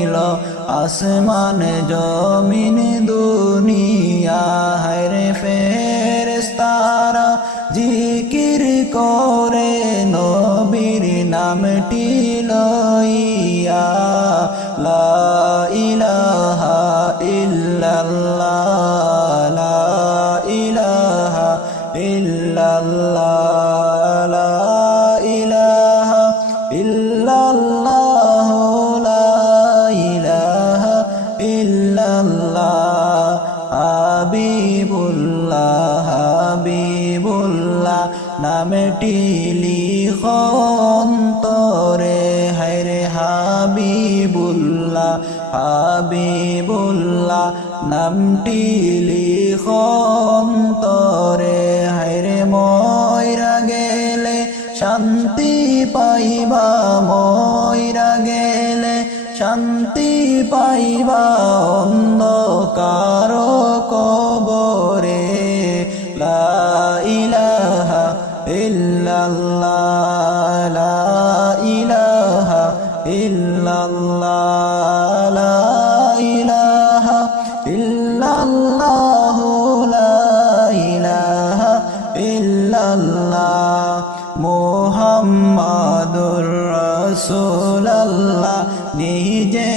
হইল আসমান জমিন দুনিয়া। রে ফেরেস্তারা জিকির করে, নবীর নামটি লইয়া। লা ইলাহা ইল্লাল্লাহ, লা ইলাহা ইল্লাল্লাহ। হাবিবুল্লাহ, নামটি লিখন্তরে। হায়রে হাবিবুল্লাহ হাবিবুল্লাহ, নামটি লিখন্তরে। হায়রে ময়রা গেলে শান্তি পাইবা, ময়রা গেলে শান্তি পাইবা। অন্ধকার কবরে ইলাহা ইল্লাল্লাহ, লা ইলাহা ইল্লাল্লাহ, লা ইলাহা ইল্লাল্লাহ, মুহাম্মাদুর রাসূলুল্লাহ, নিজে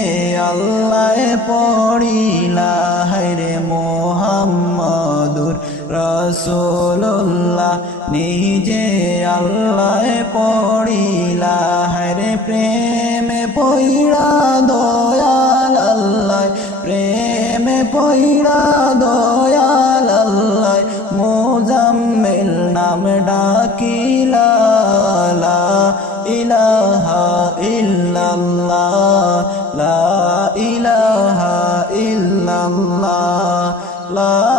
আল্লাহ পড়িলা হরে মোহাম্মদুর রসুল্লাহ নিজে আল্লাহ পড়িলা প্রেমে পইড়া দয়াল আল্লাহ, প্রেমে পইড়া দয়াল আল্লাহ, মোজাম্মেল নাম ডাকিলা ইলাহা ইল্লাল্লাহ, লা ইলাহা ইল্লাল্লাহ, লা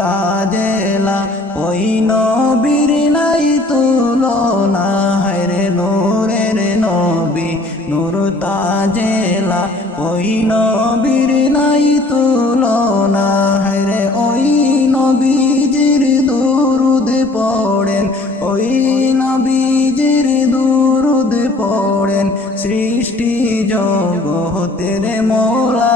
তাজেলা ওই নবীর নাই তুলনা। হায়রে নূরের নবী, নূর তাজেলা ওই নবীর নাই তুলনা। হায়রে ওই নবীজির দুরুদ পড়েন, ওই নবীজির দুরুদ পড়েন। সৃষ্টি জগতের মৌলা